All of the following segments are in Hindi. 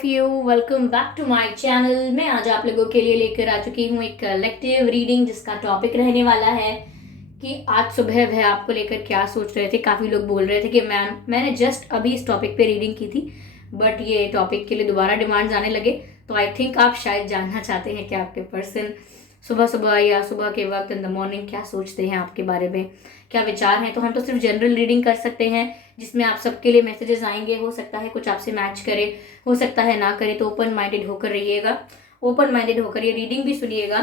Of you, welcome back to my channel. मैं आज आप लोगों के लिए लेकर आ चुकी हूँ एक कलेक्टिव रीडिंग जिसका टॉपिक रहने वाला है कि आज सुबह वह आपको लेकर क्या सोच रहे थे। काफ़ी लोग बोल रहे थे कि मैंने जस्ट अभी इस टॉपिक पे रीडिंग की थी, बट ये टॉपिक के लिए दोबारा डिमांड्स आने लगे। तो आई थिंक आप शायद जानना चाहते हैं कि आपके पर्सन सुबह सुबह या सुबह के वक्त इन द मॉर्निंग क्या सोचते हैं आपके बारे में, क्या विचार हैं। तो हम तो सिर्फ जनरल रीडिंग कर सकते हैं जिसमें आप सबके लिए मैसेजेस आएंगे। हो सकता है कुछ आपसे मैच करे, हो सकता है ना करे। तो ओपन माइंडेड होकर रहिएगा, ओपन माइंडेड होकर ये रीडिंग भी सुनिएगा।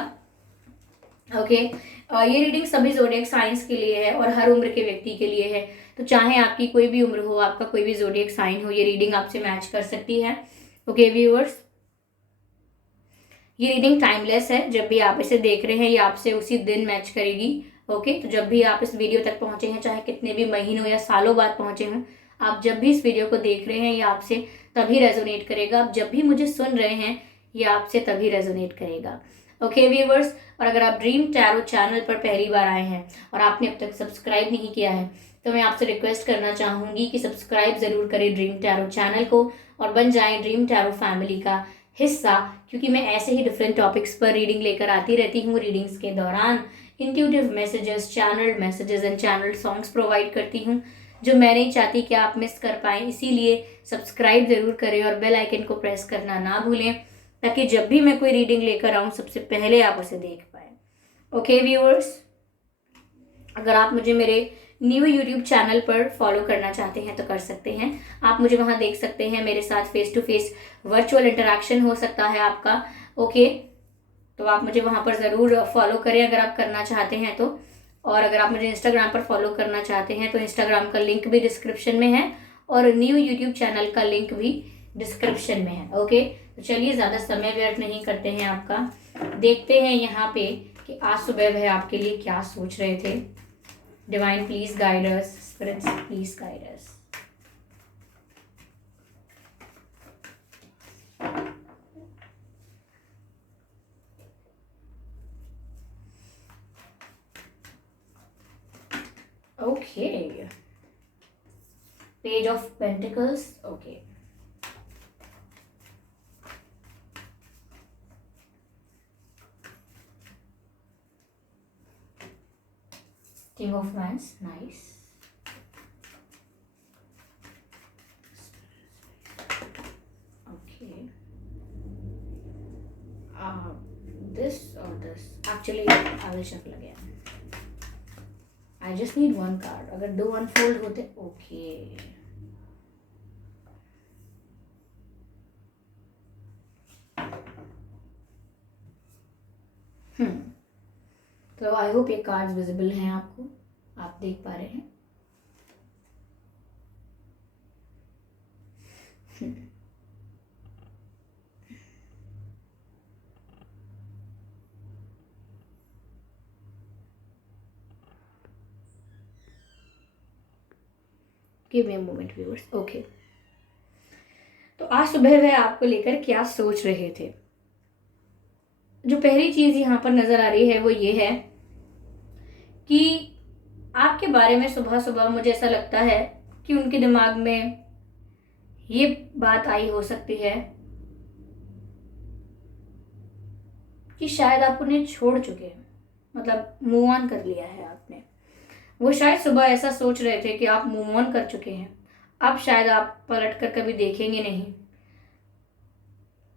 ओके ये रीडिंग सभी ज़ोडिएक साइंस के लिए है और हर उम्र के व्यक्ति के लिए है। तो चाहे आपकी कोई भी उम्र हो, आपका कोई भी ज़ोडिएक साइन हो, ये रीडिंग आपसे मैच कर सकती है। ओके व्यूअर्स, ये रीडिंग टाइमलेस है। जब भी आप इसे देख रहे हैं ये आपसे उसी दिन मैच करेगी। ओके तो जब भी आप इस वीडियो तक पहुंचे हैं, चाहे कितने भी महीनों या सालों बाद पहुंचे हों, आप जब भी इस वीडियो को देख रहे हैं ये आपसे तभी रेजोनेट करेगा। आप जब भी मुझे सुन रहे हैं ये आपसे तभी रेजोनेट करेगा। ओके व्यूअर्स, और अगर आप ड्रीम टैरो चैनल पर पहली बार आए हैं और आपने अब तक सब्सक्राइब नहीं किया है तो मैं आपसे रिक्वेस्ट करना चाहूंगी कि सब्सक्राइब जरूर करें ड्रीम टैरो चैनल को और बन जाएं ड्रीम टैरो फैमिली का हिस्सा, क्योंकि मैं ऐसे ही डिफरेंट टॉपिक्स पर रीडिंग लेकर आती रहती हूँ। रीडिंग्स के दौरान intuitive messages, channel messages and channel songs provide करती हूँ जो मैं नहीं चाहती कि आप मिस कर पाएँ। इसीलिए सब्सक्राइब ज़रूर करें और बेल आइकन को प्रेस करना ना भूलें ताकि जब भी मैं कोई रीडिंग लेकर आऊँ सबसे पहले आप उसे देख पाएँ। ओके व्यूअर्स, अगर आप मुझे मेरे न्यू यूट्यूब चैनल पर फॉलो करना चाहते हैं तो कर सकते हैं। आप मुझे वहां देख सकते हैं, मेरे साथ face to face virtual interaction हो सकता है आपका। ओके तो आप मुझे वहां पर ज़रूर फॉलो करें अगर आप करना चाहते हैं तो। और अगर आप मुझे इंस्टाग्राम पर फॉलो करना चाहते हैं तो इंस्टाग्राम का लिंक भी डिस्क्रिप्शन में है और न्यू यूट्यूब चैनल का लिंक भी डिस्क्रिप्शन में है। ओके तो चलिए ज़्यादा समय व्यर्थ नहीं करते हैं आपका, देखते हैं यहाँ पे कि आज सुबह वह आपके लिए क्या सोच रहे थे। Divine, please guide us. Spirits, please guide us. Okay. Page of Pentacles. Okay. King of Wands, nice. Okay. This or this? Actually, I will shuffle again. I just need one card. अगर दो unfold होते, okay. तो आई होप ये कार्ड्स विजिबल हैं आपको, आप देख पा रहे हैं। Give me a moment viewers. Okay तो आज सुबह वह आपको लेकर क्या सोच रहे थे। जो पहली चीज यहाँ पर नजर आ रही है वो ये है कि आपके बारे में सुबह सुबह मुझे ऐसा लगता है कि उनके दिमाग में ये बात आई हो सकती है कि शायद आप उन्हें छोड़ चुके हैं, मतलब मूव ऑन कर लिया है आपने। वो शायद सुबह ऐसा सोच रहे थे कि आप मूव ऑन कर चुके हैं, अब शायद आप पलट कर कभी देखेंगे नहीं।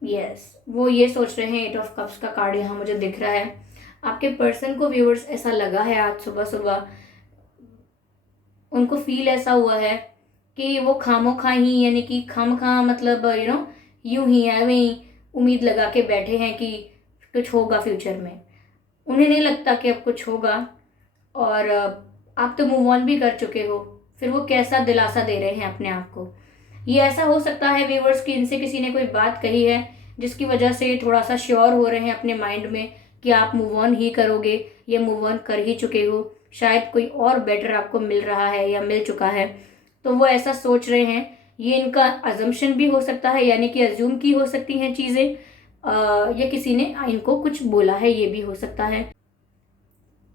यस वो ये सोच रहे हैं। 8 ऑफ कप्स का कार्ड यहाँ मुझे दिख रहा है। आपके पर्सन को व्यूअर्स ऐसा लगा है आज सुबह सुबह, उनको फील ऐसा हुआ है कि वो खामोखा ही, यानी कि खामखा मतलब यूं ही एवं ही उम्मीद लगा के बैठे हैं कि कुछ होगा फ्यूचर में। उन्हें नहीं लगता कि अब कुछ होगा और आप तो मूव ऑन भी कर चुके हो, फिर वो कैसा दिलासा दे रहे हैं अपने आप को। ये ऐसा हो सकता है व्यूअर्स कि इनसे किसी ने कोई बात कही है जिसकी वजह से थोड़ा सा श्योर हो रहे हैं अपने माइंड में कि आप मूव ऑन ही करोगे, ये मूव ऑन कर ही चुके हो, शायद कोई और बेटर आपको मिल रहा है या मिल चुका है। तो वो ऐसा सोच रहे हैं। ये इनका अजम्पशन भी हो सकता है, यानी कि अज्यूम की हो सकती हैं चीज़ें, या किसी ने इनको कुछ बोला है, ये भी हो सकता है।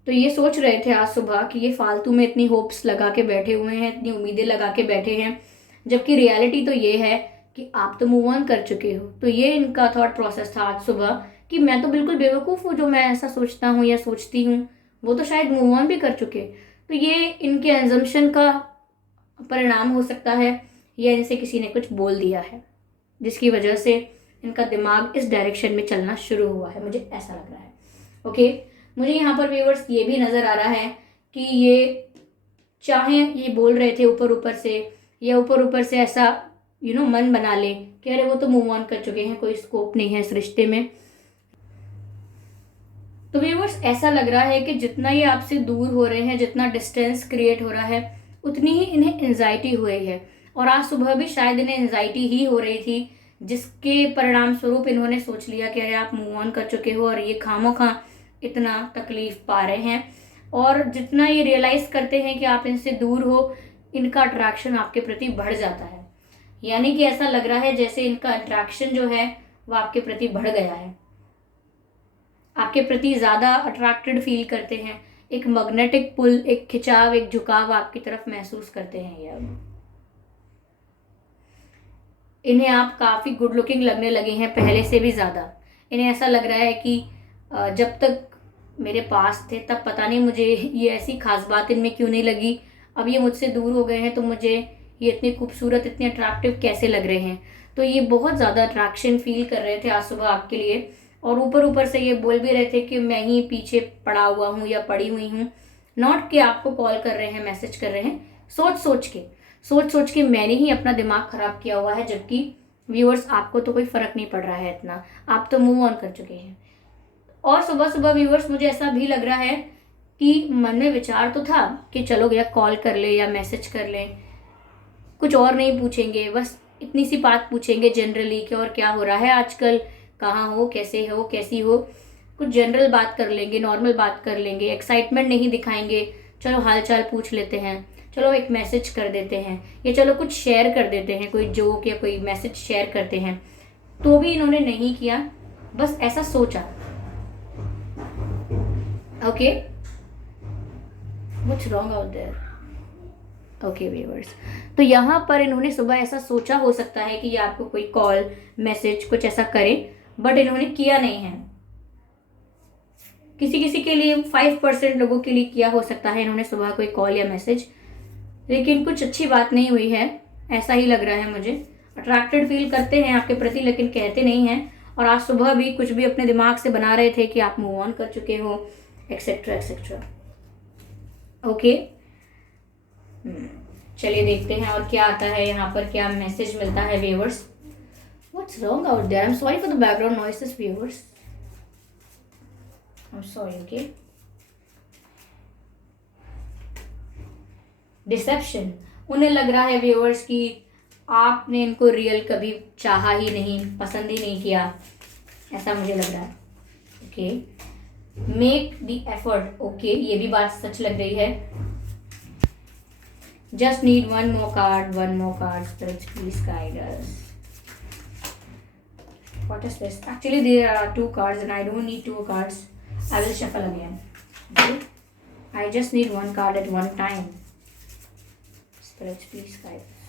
तो ये सोच रहे थे आज सुबह कि ये फालतू में इतनी होप्स लगा के बैठे हुए हैं, इतनी उम्मीदें लगा के बैठे हैं, जबकि रियलिटी तो ये है कि आप तो मूव ऑन कर चुके हो। तो ये इनका थॉट प्रोसेस था आज सुबह कि मैं तो बिल्कुल बेवकूफ़ हूँ जो मैं ऐसा सोचता हूँ या सोचती हूँ, वो तो शायद मूव ऑन भी कर चुके। तो ये इनके एजम्पशन का परिणाम हो सकता है, या इनसे किसी ने कुछ बोल दिया है जिसकी वजह से इनका दिमाग इस डायरेक्शन में चलना शुरू हुआ है, मुझे ऐसा लग रहा है। ओके, मुझे यहाँ पर व्यूअर्स ये भी नज़र आ रहा है कि ये चाहे ये बोल रहे थे ऊपर ऊपर से, या ऊपर ऊपर से ऐसा मन बना ले कि अरे वो तो मूव ऑन कर चुके हैं, कोई स्कोप नहीं है इस रिश्ते में। तो व्यूअर्स ऐसा लग रहा है कि जितना ये आपसे दूर हो रहे हैं, जितना डिस्टेंस क्रिएट हो रहा है, उतनी ही इन्हें एंजाइटी हुई है। और आज सुबह भी शायद इन्हें एंजाइटी ही हो रही थी, जिसके परिणाम स्वरूप इन्होंने सोच लिया कि अरे आप मूव ऑन कर चुके हो और ये खामोखा इतना तकलीफ पा रहे हैं। और जितना ये रियलाइज करते हैं कि आप इनसे दूर हो, इनका अट्रैक्शन आपके प्रति बढ़ जाता है। यानी कि ऐसा लग रहा है जैसे इनका अट्रैक्शन जो है वो आपके प्रति बढ़ गया है, आपके प्रति ज़्यादा अट्रैक्टेड फील करते हैं। एक मैग्नेटिक पुल, एक खिंचाव, एक झुकाव आपकी तरफ महसूस करते हैं ये अब। इन्हें आप काफ़ी गुड लुकिंग लगने लगे हैं पहले से भी ज़्यादा। इन्हें ऐसा लग रहा है कि जब तक मेरे पास थे तब पता नहीं मुझे ये ऐसी खास बात इनमें क्यों नहीं लगी, अब ये मुझसे दूर हो गए हैं तो मुझे ये इतने खूबसूरत, इतने अट्रैक्टिव कैसे लग रहे हैं। तो ये बहुत ज़्यादा अट्रैक्शन फील कर रहे थे आज सुबह आपके लिए। और ऊपर ऊपर से ये बोल भी रहे थे कि मैं ही पीछे पड़ा हुआ हूँ या पड़ी हुई हूँ। नॉट कि आपको कॉल कर रहे हैं, मैसेज कर रहे हैं, सोच सोच के मैंने ही अपना दिमाग ख़राब किया हुआ है। जबकि व्यूअर्स आपको तो कोई फ़र्क नहीं पड़ रहा है इतना, आप तो मूव ऑन कर चुके हैं। और सुबह सुबह व्यूअर्स मुझे ऐसा भी लग रहा है कि मन में विचार तो था कि चलो या कॉल कर ले या मैसेज कर ले, कुछ और नहीं पूछेंगे, बस इतनी सी बात पूछेंगे जनरली कि और क्या हो रहा है आजकल, कहाँ हो, कैसे हो, कैसी हो, कुछ जनरल बात कर लेंगे, नॉर्मल बात कर लेंगे, एक्साइटमेंट नहीं दिखाएंगे, चलो हाल चाल पूछ लेते हैं, चलो एक मैसेज कर देते हैं, या चलो कुछ शेयर कर देते हैं, कोई जोक या कोई मैसेज शेयर करते हैं। तो भी इन्होंने नहीं किया, बस ऐसा सोचा। Okay, what's wrong out there. Okay viewers, तो यहाँ पर इन्होंने सुबह ऐसा सोचा, हो सकता है कि ये आपको कोई कॉल, मैसेज, कुछ ऐसा करे, बट इन्होंने किया नहीं है। किसी किसी के लिए 5% लोगों के लिए किया हो सकता है इन्होंने सुबह कोई कॉल या मैसेज, लेकिन कुछ अच्छी बात नहीं हुई है, ऐसा ही लग रहा है मुझे। अट्रैक्टेड फील करते हैं आपके प्रति लेकिन कहते नहीं हैं। और आज सुबह भी कुछ भी अपने दिमाग से बना रहे थे कि आप मूव ऑन कर चुके हो, एक्सेट्रा एक्सेट्रा। ओके, चलिए देखते हैं और क्या आता है यहाँ पर, क्या मैसेज मिलता है viewers. What's wrong out there, I am sorry for the background noises viewers, I am sorry. Okay, deception, उन्हें लग रहा है व्यूअर्स कि आपने इनको रियल कभी चाहा ही नहीं, पसंद ही नहीं किया, ऐसा मुझे लग रहा है। Okay, make the effort, okay, ये भी बात सच लग रही है। Just need one more card, spirits please guide us. What is this? Actually there are 2 cards and I don't need 2 cards. I will shuffle again. Okay? I just need 1 card at one time. Spirits please guide us.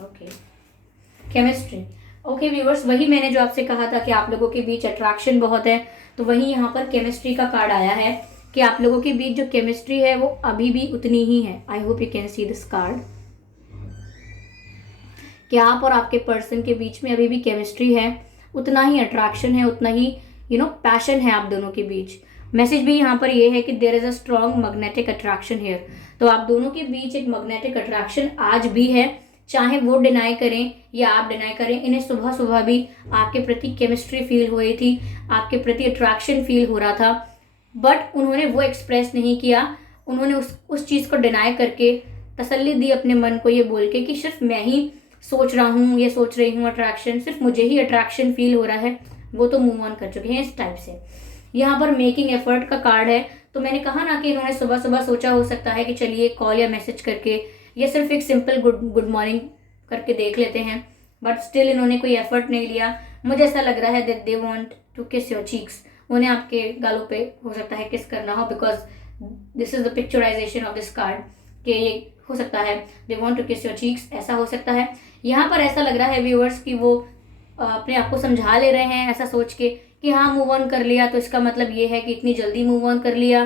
Okay. Chemistry. Okay viewers, वही मैंने जो आपसे कहा था कि आप लोगों के बीच अट्रैक्शन बहुत है, तो वही यहाँ पर केमिस्ट्री का कार्ड आया है कि आप लोगों के बीच जो केमिस्ट्री है वो अभी भी उतनी ही है। I hope you can see this card, कि आप और आपके पर्सन के बीच में अभी भी केमिस्ट्री है, उतना ही अट्रैक्शन है, उतना ही पैशन है आप दोनों के बीच। मैसेज भी यहाँ पर ये है कि there is a strong magnetic attraction here. तो आप दोनों के बीच एक मैग्नेटिक अट्रैक्शन आज भी है, चाहे वो डिनाई करें या आप डिनाई करें। इन्हें सुबह सुबह भी आपके प्रति केमिस्ट्री फील हो रही थी, आपके प्रति अट्रैक्शन फील हो रहा था, बट उन्होंने वो एक्सप्रेस नहीं किया। उन्होंने उस चीज़ को डिनाई करके तसल्ली दी अपने मन को ये बोल के कि सिर्फ मैं ही सोच रहा हूँ, ये सोच रही हूँ अट्रैक्शन, सिर्फ मुझे ही अट्रैक्शन फील हो रहा है, वो तो मूव ऑन कर चुके हैं इस टाइप से। यहाँ पर मेकिंग एफर्ट का कार्ड है, तो मैंने कहा ना कि इन्होंने सुबह सुबह सोचा हो सकता है कि चलिए कॉल या मैसेज करके या सिर्फ एक सिंपल गुड मॉर्निंग करके देख लेते हैं, बट स्टिल इन्होंने कोई एफर्ट नहीं लिया। मुझे ऐसा लग रहा है that they want to kiss your cheeks, उन्हें आपके गालों पे हो सकता है किस करना हो, because this is the picturization of this card कि ये हो सकता है they want to kiss your cheeks, ऐसा हो सकता है। यहाँ पर ऐसा लग रहा है व्यूअर्स कि वो अपने आप को समझा ले रहे हैं ऐसा सोच के कि हाँ मूव ऑन कर लिया तो इसका मतलब ये है कि इतनी जल्दी मूव ऑन कर लिया,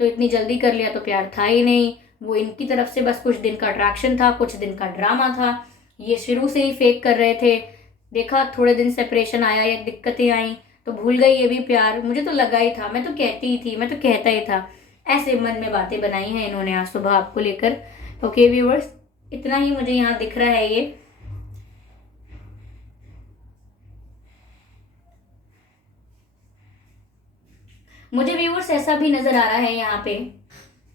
तो इतनी जल्दी कर लिया तो प्यार था ही नहीं, वो इनकी तरफ से बस कुछ दिन का अट्रैक्शन था, कुछ दिन का ड्रामा था, ये शुरू से ही फेक कर रहे थे। देखा थोड़े दिन सेपरेशन आया या दिक्कतें आई तो भूल गई ये भी प्यार, मुझे तो लगा ही था, मैं तो कहती ही थी, मैं तो कहता ही था। ऐसे मन में बातें बनाई हैं इन्होंने आज सुबह आपको लेकर। ओके व्यूअर्स, इतना ही मुझे यहाँ दिख रहा है ये। मुझे व्यूअर्स ऐसा भी नजर आ रहा है यहाँ पे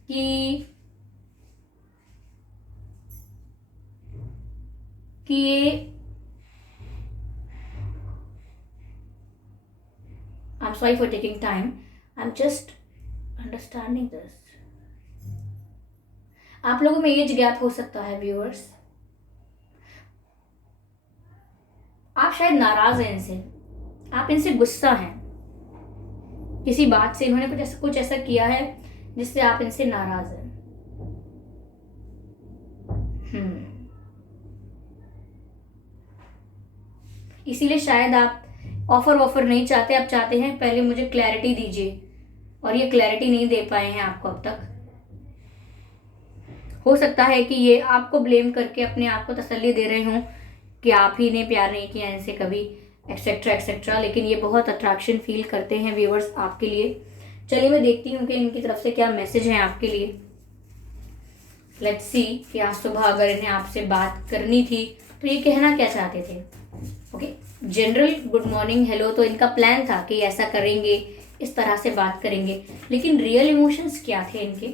कि ये I'm sorry for taking time. I'm just understanding this. आप लोगों में ये ज्ञात हो सकता है व्यूअर्स, आप शायद नाराज हैं इनसे, आप इनसे गुस्सा हैं, किसी बात से इन्होंने कुछ ऐसा किया है जिससे आप इनसे नाराज हैं। इसीलिए शायद आप ऑफर नहीं चाहते, आप चाहते हैं पहले मुझे क्लैरिटी दीजिए, और ये क्लैरिटी नहीं दे पाए हैं आपको अब तक। हो सकता है कि ये आपको ब्लेम करके अपने आप को तसल्ली दे रहे हों कि आप ही ने प्यार नहीं किया इनसे कभी, एक्सेट्रा एक्सेट्रा, लेकिन ये बहुत अट्रैक्शन फील करते हैं व्यूअर्स आपके लिए। चलिए मैं देखती हूँ कि इनकी तरफ से क्या मैसेज है आपके लिए। लेट्स सी कि आज सुबह अगर इन्हें आपसे बात करनी थी तो ये कहना क्या चाहते थे। Okay, general good morning hello तो इनका प्लान था कि ऐसा करेंगे, इस तरह से बात करेंगे, लेकिन रियल इमोशंस क्या थे इनके।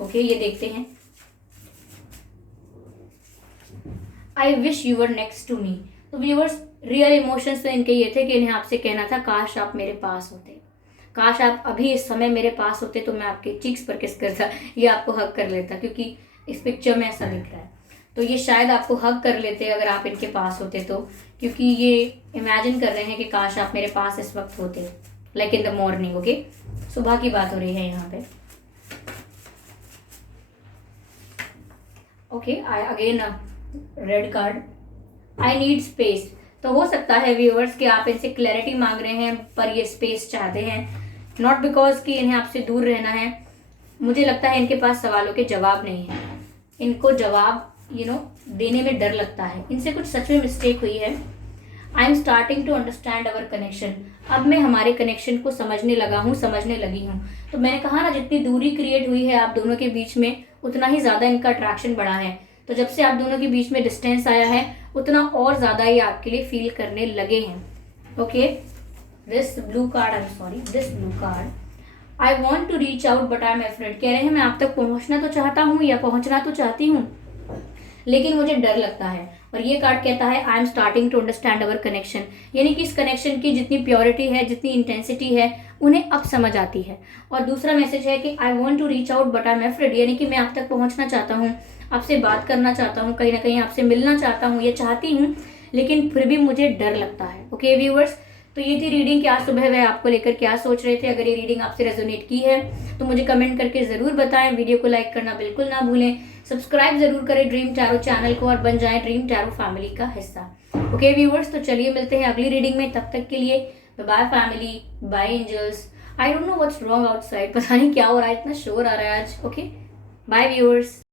ओके, ये देखते हैं। I wish you were next to me. तो व्यूअर्स रियल इमोशंस तो इनके ये थे कि इन्हें आपसे कहना था काश आप मेरे पास होते, काश आप अभी इस समय मेरे पास होते तो मैं आपके चीक्स पर किस करता या आपको हक कर लेता, क्योंकि इस पिक्चर में ऐसा दिख रहा है। तो ये शायद आपको हक कर लेते अगर आप इनके पास होते तो, क्योंकि ये इमेजिन कर रहे हैं कि काश आप मेरे पास इस वक्त होते, like in the morning. Okay, सुबह की बात हो रही है यहाँ पे। Okay, I again red card, I need space. तो हो सकता है व्यूअर्स कि आप इनसे क्लैरिटी मांग रहे हैं पर ये स्पेस चाहते हैं, नॉट बिकॉज कि इन्हें आपसे दूर रहना है। मुझे लगता है इनके पास सवालों के जवाब नहीं है, इनको जवाब देने में डर लगता है, इनसे कुछ सच में मिस्टेक हुई है। I am starting to understand our connection, अब मैं हमारे कनेक्शन को समझने लगी हूँ। तो मैंने कहा ना, जितनी दूरी क्रिएट हुई है आप दोनों के बीच में उतना ही ज़्यादा इनका अट्रैक्शन बढ़ा है। तो जब से आप दोनों के बीच में डिस्टेंस आया है उतना और ज़्यादा ये आपके लिए फील करने लगे हैं। Okay, this blue card, I am sorry, this blue card, I want to reach out but I am afraid. कह रहे हैं मैं आप तक पहुँचना तो चाहता हूँ या पहुँचना तो चाहती हूँ, लेकिन मुझे डर लगता है। और ये कार्ड कहता है I am starting to understand our connection, यानी कि इस कनेक्शन की जितनी प्योरिटी है, जितनी इंटेंसिटी है, उन्हें अब समझ आती है। और दूसरा मैसेज है कि I want to reach out but I am afraid, यानी कि मैं आप तक पहुंचना चाहता हूँ, आपसे बात करना चाहता हूँ, कहीं ना कहीं आपसे मिलना चाहता हूँ या चाहती हूँ, लेकिन फिर भी मुझे डर लगता है। ओके व्यूअर्स, तो ये थी रीडिंग कि आज सुबह वह आपको लेकर क्या सोच रहे थे। अगर ये रीडिंग आपसे रेजोनेट की है तो मुझे कमेंट करके ज़रूर बताएं। वीडियो को लाइक करना बिल्कुल ना भूलें, सब्सक्राइब जरूर करें ड्रीम टैरो चैनल को और बन जाएं ड्रीम टैरो फैमिली का हिस्सा। ओके व्यूअर्स, तो चलिए मिलते हैं अगली रीडिंग में, तब तक के लिए bye family, bye angels. I don't know what's wrong outside, पता नहीं क्या हो रहा है, इतना शोर आ रहा है आज। Okay, bye viewers.